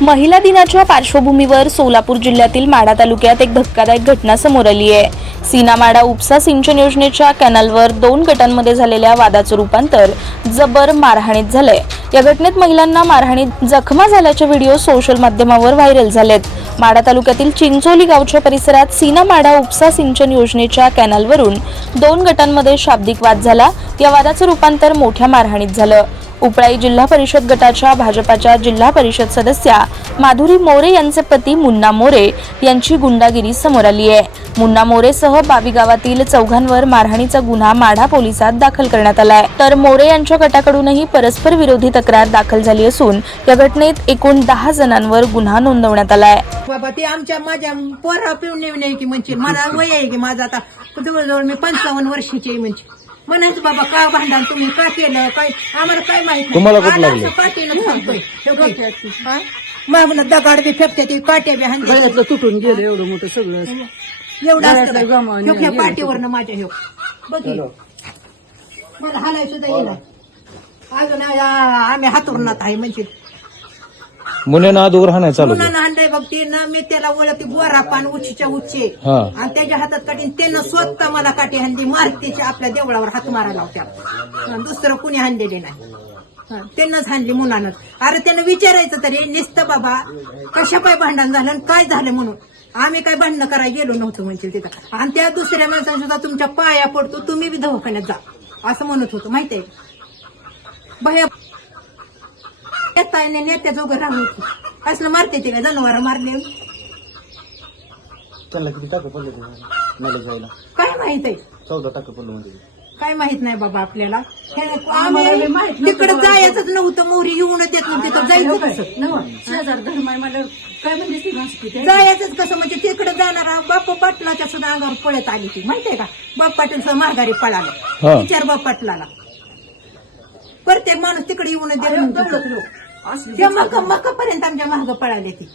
महिला दिनाच्या पार्श्वभूमीवर सोलापूर जिल्ह्यातील माढा तालुक्यात एक धक्कादायक घटना समोर आली आहे। सीना माढा उपसा सिंचन योजनेच्या कॅनलवर 2 गटांमध्ये झालेल्या वादाचं रूपांतर जबर मारहाणीत झालंय। या घटनेत महिलांना मारहाणीत जखमा झाल्याचे व्हिडिओ सोशल माध्यमावर व्हायरल झालेत। माढा तालुक्यातील चिंचोली गावच्या परिसरात सीना माढा उपसा सिंचन योजनेच्या कॅनलवरून 2 गटांमध्ये शाब्दिक वाद झाला। या वादाचं रूपांतर मोठ्या मारहाणीत झालं। उपळाई जिल्हा परिषद गटाच्या भाजपाच्या जिल्हा परिषद सदस्या माधुरी मोरे यांचे पती मुन्ना मोरे यांची गुंडागिरी समोर आली आहे। मुन्ना मोरेसह बावी गावातील चौघांवर मारहाणीचा गुन्हा माढा पोलिसात दाखल करण्यात आलाय। तर मोरे यांच्या गटाकडूनही परस्पर विरोधी तक्रार दाखल झाली असून या घटनेत एकूण 10 जणांवर गुन्हा नोंदवण्यात आलाय। बाबा ते माझ्या पोरा पिऊन नाही की म्हणजे मला वय आहे की माझं आता जवळजवळ मी 55 वर्षाची आहे म्हणजे म्हणायचं बाबा का भांडण तुम्ही का केलं काय आम्हाला काय माहित तुम्हाला कुठं लागलं? पाठीनं सांगतोय मागून दगाड बी फेकते ते काट्या बी हाणल्या तुटून गेलं एवढं मोठं सगळं एवढं असतं ह्यो पाठीवरनं माझ्या ह्यो बघ मला हालाय सुद्धा येणार अजून आम्ही हातुरणात आहे म्हणजे मुनेनं अदोगर हाणाय चालू केलं. मुलांना आणलंय बघ ते ना मी त्याला ओळखते गोरा पान उचीच्या उच्चे हा. आणि त्याच्या हातात काठी त्यानं स्वतः मला काठी हाणली मारतीच्या आपल्या देवळावर हात मारायला होत्या दुसरं कुणी हाणलेले नाही त्यांनाच हाणली मुलानं। अरे त्यानं विचारायचं तरी नुसतं बाबा कशा पाय भांडण झालं आणि काय झालं म्हणून आम्ही काय भांडणं करायला गेलो नव्हतो म्हणजे तिथं आणि त्या दुसऱ्या माणसाने सुद्धा तुमच्या पाया पडतो तुम्ही बी दवाखान्यात जा असं म्हणत होतो माहितीये भया नेत्याचं उभं राहून असलं मारते ते काय जनावर मारले त्यांना किती टाकं पडलं मला जायला काय माहित आहे 14 टाकं पडलं म्हणजे काय माहित नाही बाबा आपल्याला तिकडे जायचंच नव्हतं मोरी येऊन देत नव्हती तर जायचं कसं शेजार धर्म आहे मला काय म्हणजे ती भाषी जायचंच कसं म्हणजे तिकडे जाणारा बाप पाटलाच्या सुद्धा अंगावर पळत आली ती माहितीये का बाप पाटील सुद्धा माघारी पळाला विचार बाप पाटलाला प्रत्येक माणूस तिकडे येऊन देत नव्हतं मकापर्यंत आमच्या महाग पळाले ती